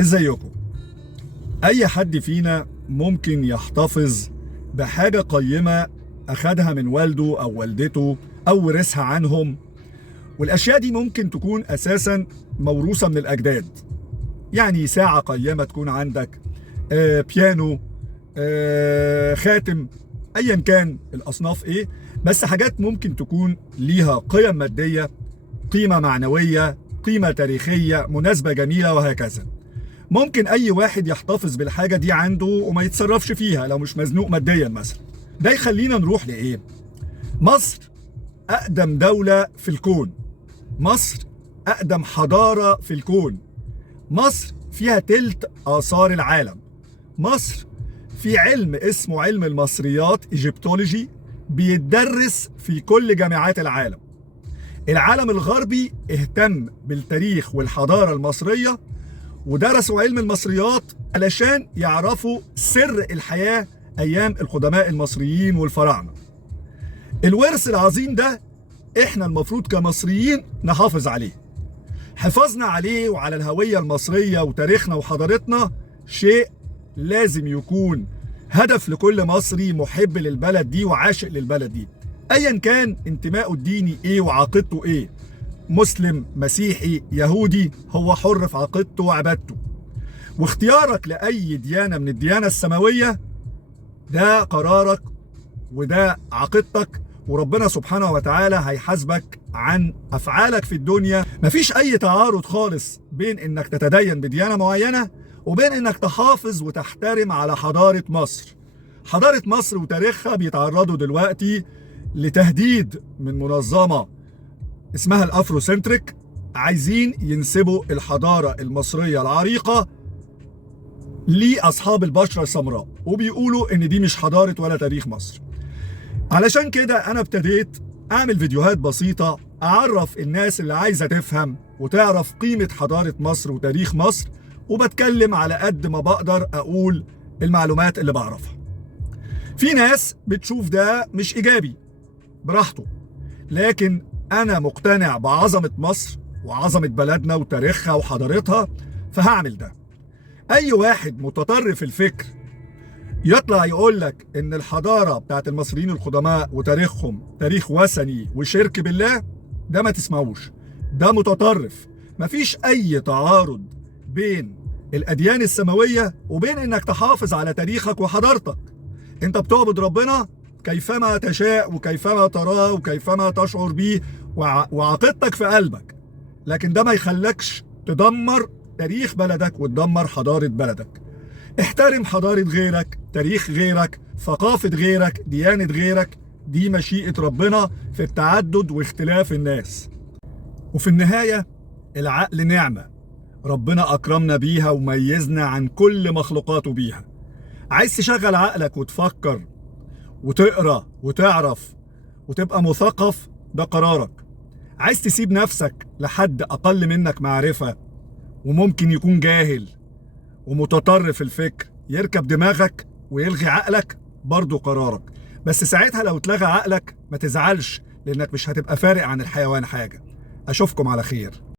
ازيكم؟ اي حد فينا ممكن يحتفظ بحاجة قيمة اخدها من والده او والدته او ورثها عنهم، والاشياء دي ممكن تكون اساسا موروثة من الاجداد. يعني ساعة قيمة تكون عندك، بيانو، خاتم، ايا كان الاصناف ايه، بس حاجات ممكن تكون ليها قيم مادية، قيمة معنوية، قيمة تاريخية، مناسبة جميلة، وهكذا. ممكن اي واحد يحتفظ بالحاجة دي عنده وما يتصرفش فيها لو مش مزنوق ماديا مثلا. ده يخلينا نروح لايه؟ مصر اقدم دولة في الكون، مصر اقدم حضارة في الكون، مصر فيها تلت آثار العالم، مصر في علم اسمه علم المصريات ايجيبتولوجي بيتدرس في كل جامعات العالم. العالم الغربي اهتم بالتاريخ والحضارة المصرية ودرسوا علم المصريات علشان يعرفوا سر الحياة أيام القدماء المصريين والفراعنة. الورث العظيم ده احنا المفروض كمصريين نحافظ عليه. حفاظنا عليه وعلى الهوية المصرية وتاريخنا وحضارتنا شيء لازم يكون هدف لكل مصري محب للبلد دي وعاشق للبلد دي، ايا كان انتمائه الديني ايه وعقيدته ايه، مسلم، مسيحي، يهودي، هو حر في عقيدته وعبادته. واختيارك لأي ديانة من الديانة السماوية ده قرارك وده عقيدتك، وربنا سبحانه وتعالى هيحاسبك عن أفعالك في الدنيا. مفيش أي تعارض خالص بين إنك تتدين بديانة معينة وبين إنك تحافظ وتحترم على حضارة مصر. حضارة مصر وتاريخها بيتعرضوا دلوقتي لتهديد من منظمة اسمها الافروسنتريك، عايزين ينسبوا الحضارة المصرية العريقة لأصحاب البشرة السمراء، وبيقولوا ان دي مش حضارة ولا تاريخ مصر. علشان كده انا ابتديت اعمل فيديوهات بسيطة اعرف الناس اللي عايزة تفهم وتعرف قيمة حضارة مصر وتاريخ مصر، وبتكلم على قد ما بقدر اقول المعلومات اللي بعرفها. في ناس بتشوف ده مش ايجابي، براحته، لكن أنا مقتنع بعظمة مصر وعظمة بلدنا وتاريخها وحضارتها، فهعمل ده. أي واحد متطرف الفكر يطلع يقول لك إن الحضارة بتاعت المصريين القدماء وتاريخهم تاريخ وثني وشرك بالله، ده ما تسمعوش، ده متطرف. مفيش أي تعارض بين الأديان السماوية وبين إنك تحافظ على تاريخك وحضارتك. أنت بتعبد ربنا كيفما تشاء وكيفما تراه وكيفما تشعر به وعقيدتك في قلبك، لكن ده ما يخلكش تدمر تاريخ بلدك وتدمر حضارة بلدك. احترم حضارة غيرك، تاريخ غيرك، ثقافة غيرك، ديانة غيرك، دي مشيئة ربنا في التعدد واختلاف الناس. وفي النهاية العقل نعمة ربنا أكرمنا بيها وميزنا عن كل مخلوقاته بيها. عايز تشغل عقلك وتفكر وتقرأ وتعرف وتبقى مثقف، ده قرارك. عايز تسيب نفسك لحد أقل منك معرفة وممكن يكون جاهل ومتطرف الفكر يركب دماغك ويلغي عقلك، برضو قرارك. بس ساعتها لو اتلغى عقلك ما تزعلش، لأنك مش هتبقى فارق عن الحيوان حاجة. أشوفكم على خير.